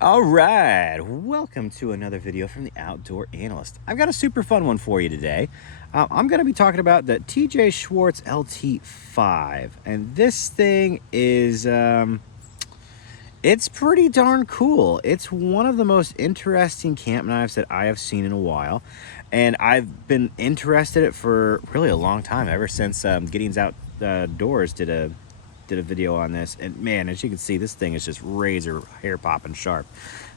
All right, welcome to another video from the Outdoor Analyst. I've got a super fun one for you today. I'm going to be talking about the TJ Schwarz LT5, and this thing is it's pretty darn cool. It's one of the most interesting camp knives that I have seen in a while, and I've been interested in it for really a long time, ever since Gideons Outdoors did a video on this. And man, as you can see, this thing is just razor hair popping sharp.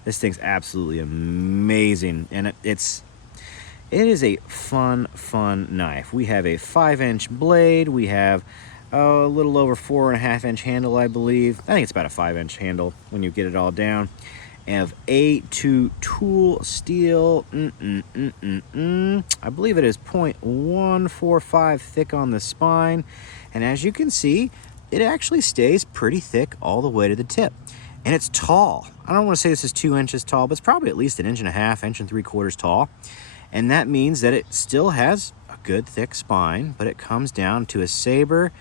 This thing's absolutely amazing, and it is a fun knife. We have a 5-inch blade. We have a little over 4.5-inch handle, I believe. I think it's about a 5-inch handle when you get it all down. And have A2 tool steel. I believe it is 0.145 thick on the spine, and as you can see, it actually stays pretty thick all the way to the tip. And it's tall. I don't want to say this is 2 inches tall, but it's probably at least 1.5 inches, 1.75 inches tall. And that means that it still has a good thick spine, but it comes down to a saber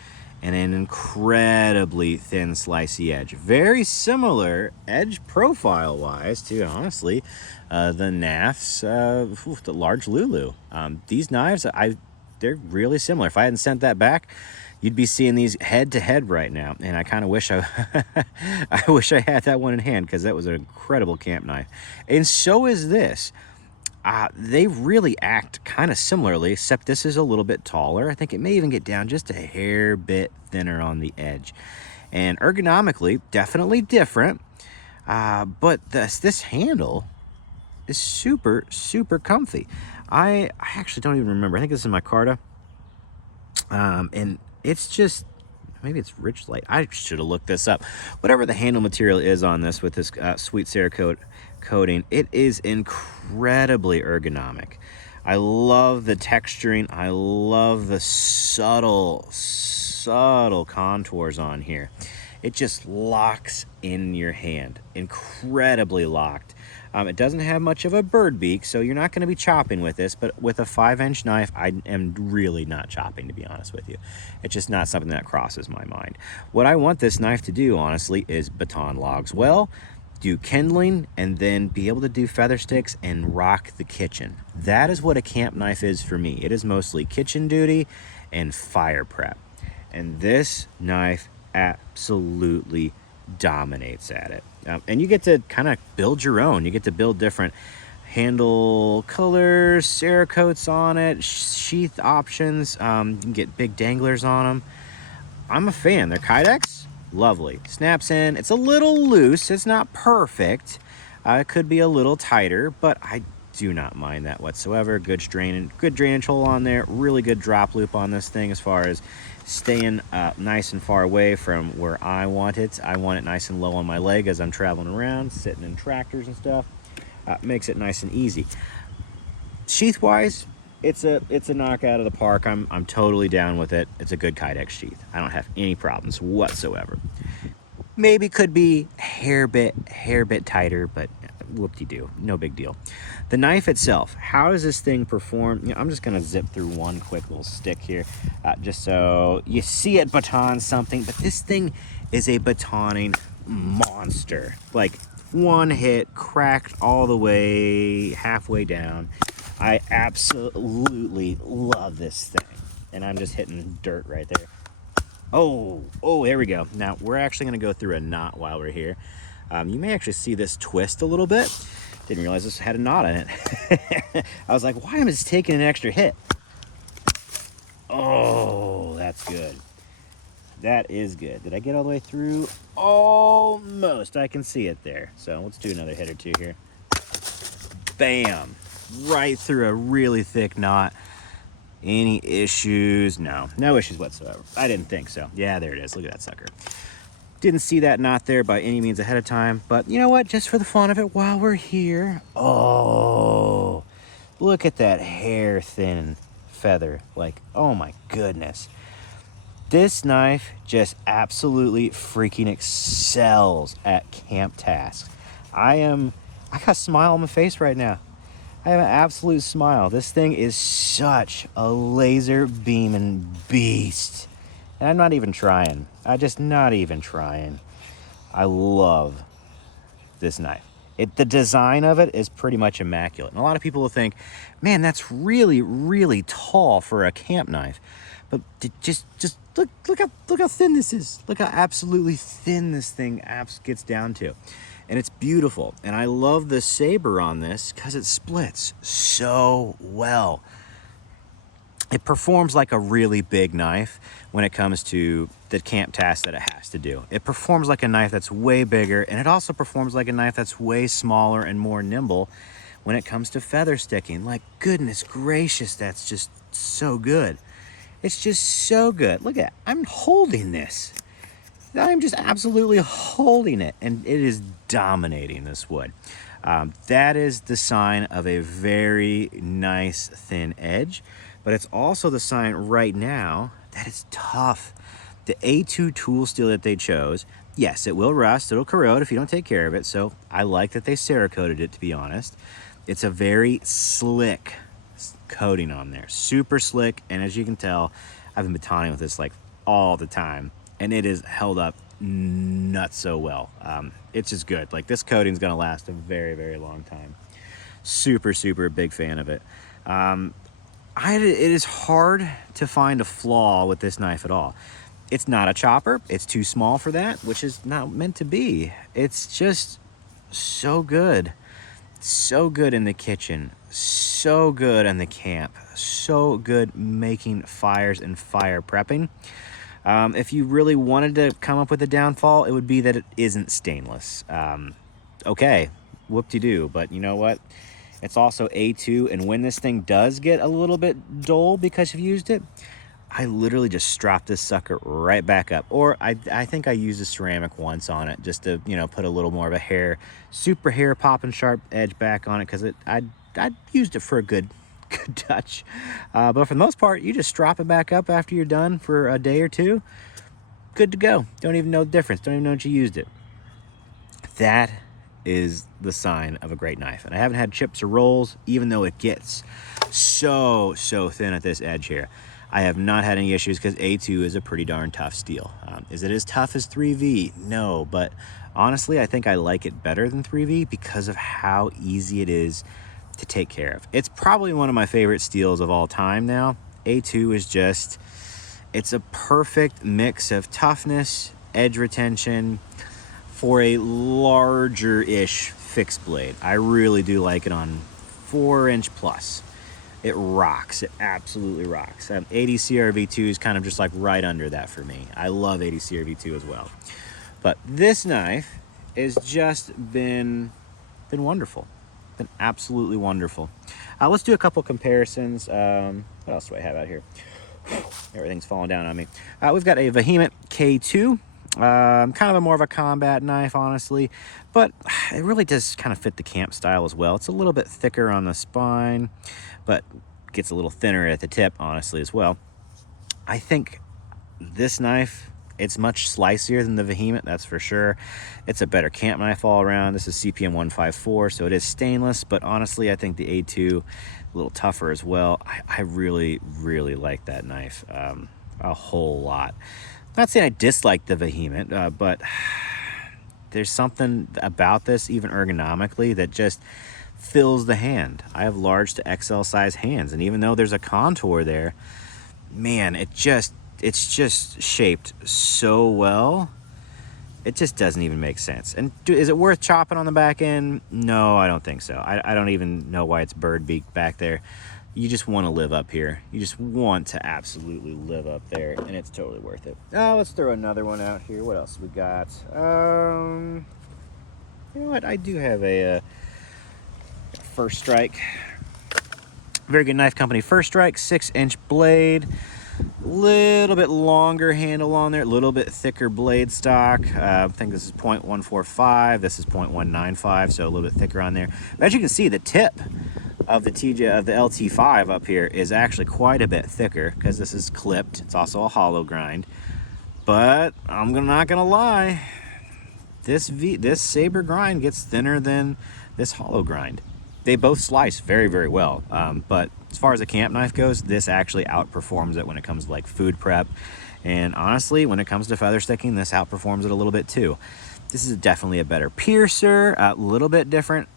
and an incredibly thin slicey edge. Very similar edge profile wise to, honestly, the NAF's, the large Lulu. These knives, they're really similar. If I hadn't sent that back, you'd be seeing these head to head right now, and I kind of wish I wish I had that one in hand, because that was an incredible camp knife. And so is this. They really act kind of similarly, except this is a little bit taller. I think it may even get down just a hair bit thinner on the edge, and ergonomically definitely different. But this handle is super comfy. I actually don't even remember. I think this is my Carta, and it's just, maybe it's Richlite. I should have looked this up. Whatever the handle material is on this with this sweet Cerakote coating, it is incredibly ergonomic. I love the texturing. I love the subtle contours on here. It just locks in your hand, incredibly locked. It doesn't have much of a bird beak, so you're not going to be chopping with this, but with a 5-inch knife, I am really not chopping, to be honest with you. It's just not something that crosses my mind. What I want this knife to do, honestly, is baton logs well, do kindling, and then be able to do feather sticks and rock the kitchen. That is what a camp knife is for me. It is mostly kitchen duty and fire prep. And this knife absolutely dominates at it. And you get to kind of build your own. You get to build different handle colors, Cerakotes on it, sheath options. You can get big danglers on them. I'm a fan. They're Kydex, lovely. Snaps in. It's a little loose. It's not perfect. It could be a little tighter, but I do not mind that whatsoever. Good drainage hole on there. Really good drop loop on this thing as far as staying nice and far away from where I want it. I want it nice and low on my leg as I'm traveling around, sitting in tractors and stuff. Makes it nice and easy. Sheath wise, it's a knockout of the park. I'm totally down with it. It's a good Kydex sheath. I don't have any problems whatsoever. Maybe could be hair bit tighter, but whoop-de-doo, no big deal. The knife itself, how does this thing perform? You know, I'm just gonna zip through one quick little stick here, just so you see it baton something. But this thing is a batoning monster. Like, one hit, cracked all the way halfway down. I absolutely love this thing, and I'm just hitting dirt right there. Oh, there we go. Now we're actually gonna go through a knot while we're here. You may actually see this twist a little bit. Didn't realize this had a knot in it. I was like, why am I just taking an extra hit? Oh, that's good. That is good. Did I get all the way through? Almost. I can see it there. So let's do another hit or two here. Bam. Right through a really thick knot. Any issues? No issues whatsoever. I didn't think so. Yeah, there it is. Look at that sucker. Didn't see that knot there by any means ahead of time, but you know what? Just for the fun of it, while we're here, oh, look at that hair thin feather. Like, oh my goodness. This knife just absolutely freaking excels at camp tasks. I got a smile on my face right now. I have an absolute smile. This thing is such a laser beaming beast. And I'm not even trying. I'm just not even trying. I love this knife. The design of it is pretty much immaculate. And a lot of people will think, man, that's really, really tall for a camp knife. But just look how thin this is. Look how absolutely thin this thing gets down to. And it's beautiful. And I love the saber on this because it splits so well. It performs like a really big knife when it comes to the camp task that it has to do. It performs like a knife that's way bigger, and it also performs like a knife that's way smaller and more nimble when it comes to feather sticking. Like, goodness gracious, that's just so good. It's just so good. Look at, I'm holding this. I'm just absolutely holding it, and it is dominating this wood. That is the sign of a very nice thin edge, but it's also the sign right now that it's tough. The A2 tool steel that they chose, yes, it will rust, it'll corrode if you don't take care of it, so I like that they Cerakoted it, to be honest. It's a very slick coating on there, super slick, and as you can tell, I've been batoning with this like all the time, and it is held up not so well. It's just good. Like, this coating's gonna last a very, very long time. Super big fan of it. It is hard to find a flaw with this knife at all. It's not a chopper. It's too small for that, which is not meant to be. It's just so good. So good in the kitchen. So good in the camp. So good making fires and fire prepping. If you really wanted to come up with a downfall, it would be that it isn't stainless. Okay, whoop-de-doo, but you know what? It's also A2, and when this thing does get a little bit dull because you've used it, I literally just strap this sucker right back up. Or I think I used a ceramic once on it just to, you know, put a little more of a super hair popping sharp edge back on it, because I used it for a good touch. But for the most part, you just strap it back up after you're done for a day or two. Good to go. Don't even know the difference. Don't even know that you used it. That is the sign of a great knife. And I haven't had chips or rolls, even though it gets so thin at this edge here. I have not had any issues because A2 is a pretty darn tough steel. Is it as tough as 3V? No, but honestly, I think I like it better than 3V because of how easy it is to take care of. It's probably one of my favorite steels of all time now. A2 is just, it's a perfect mix of toughness, edge retention, for a larger-ish fixed blade. I really do like it on 4-inch plus. It rocks. It absolutely rocks. 80 CRV2 is kind of just like right under that for me. I love 80 CRV2 as well. But this knife has just been wonderful. Been absolutely wonderful. Let's do a couple comparisons. What else do I have out here? Everything's falling down on me. We've got a Vehement K2. Kind of a more of a combat knife, honestly, but it really does kind of fit the camp style as well. It's a little bit thicker on the spine, but gets a little thinner at the tip, honestly, as well. I think this knife, it's much slicier than the Vehement, that's for sure. It's a better camp knife all around. This is CPM 154, so it is stainless, but honestly, I think the A2, a little tougher as well. I really like that knife a whole lot. Not saying I dislike the Vehement, but there's something about this, even ergonomically, that just fills the hand. I have large to XL size hands, and even though there's a contour there, man, it's just shaped so well. It just doesn't even make sense. And is it worth chopping on the back end? No, I don't think so. I don't even know why it's bird beak back there. You just want to live up here. You just want to absolutely live up there, and it's totally worth it. Let's throw another one out here. What else we got? You know what? I do have a First Strike. Very good knife company. First Strike, 6-inch blade. Little bit longer handle on there, a little bit thicker blade stock. I think this is 0.145. This is 0.195, so a little bit thicker on there. But as you can see, the tip of the LT5 up here is actually quite a bit thicker because this is clipped. It's also a hollow grind. But I'm not gonna lie, this saber grind gets thinner than this hollow grind. They both slice very well, but as far as a camp knife goes, this actually outperforms it when it comes to like food prep. And honestly, when it comes to feather sticking, this outperforms it a little bit too. This is definitely a better piercer, a little bit different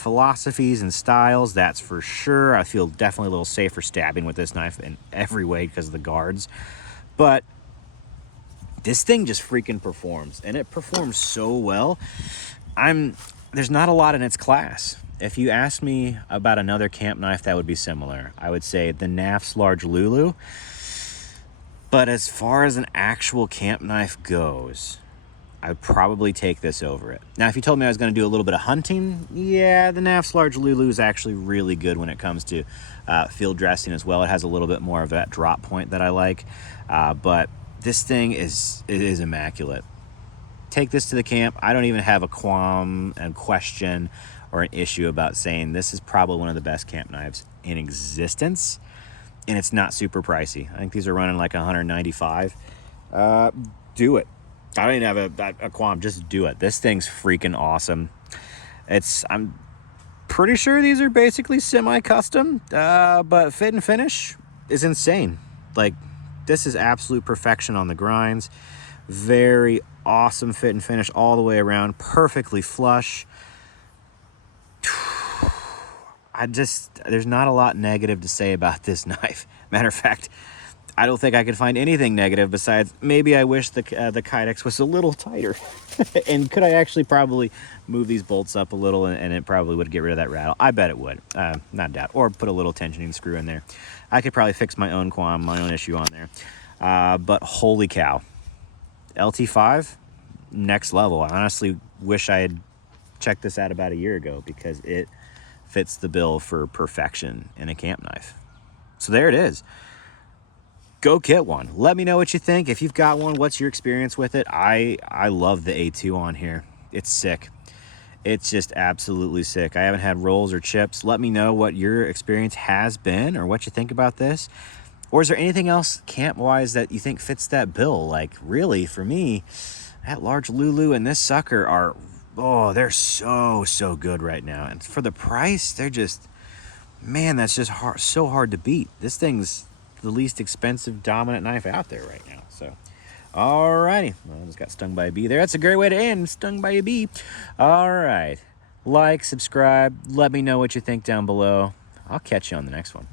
philosophies and styles, that's for sure. I feel definitely a little safer stabbing with this knife in every way because of the guards. But this thing just freaking performs, and it performs so well. There's not a lot in its class. If you ask me about another camp knife that would be similar, I would say the NAF's Large Lulu. But as far as an actual camp knife goes, I would probably take this over it. Now, if you told me I was going to do a little bit of hunting, yeah, the NAF's Large Lulu is actually really good when it comes to field dressing as well. It has a little bit more of that drop point that I like, but this thing is immaculate. Take this to the camp. I don't even have a qualm and question or an issue about saying this is probably one of the best camp knives in existence, and it's not super pricey. I think these are running like $195. Do it. I don't even have a qualm. Just do it. This thing's freaking awesome. I'm pretty sure these are basically semi-custom, but fit and finish is insane. Like, this is absolute perfection on the grinds. Very awesome fit and finish all the way around. Perfectly flush. There's not a lot negative to say about this knife. Matter of fact, I don't think I could find anything negative besides maybe I wish the Kydex was a little tighter. And could I actually probably move these bolts up a little, and it probably would get rid of that rattle? I bet it would, not doubt. Or put a little tensioning screw in there. I could probably fix my own qualm, my own issue on there. But holy cow. LT5, next level. I honestly wish I had checked this out about a year ago because it fits the bill for perfection in a camp knife. So there it is. Go get one. Let me know what you think. If you've got one, what's your experience with it? I love the A2 on here. It's sick. It's just absolutely sick. I haven't had rolls or chips. Let me know what your experience has been or what you think about this. Or is there anything else camp-wise that you think fits that bill? Like, really, for me, that Large Lulu and this sucker are, they're so good right now. And for the price, they're just, man, that's just so hard to beat. This thing's the least expensive dominant knife out there right now. So, alrighty. Well, I just got stung by a bee there. That's a great way to end, stung by a bee. All right. Like, subscribe. Let me know what you think down below. I'll catch you on the next one.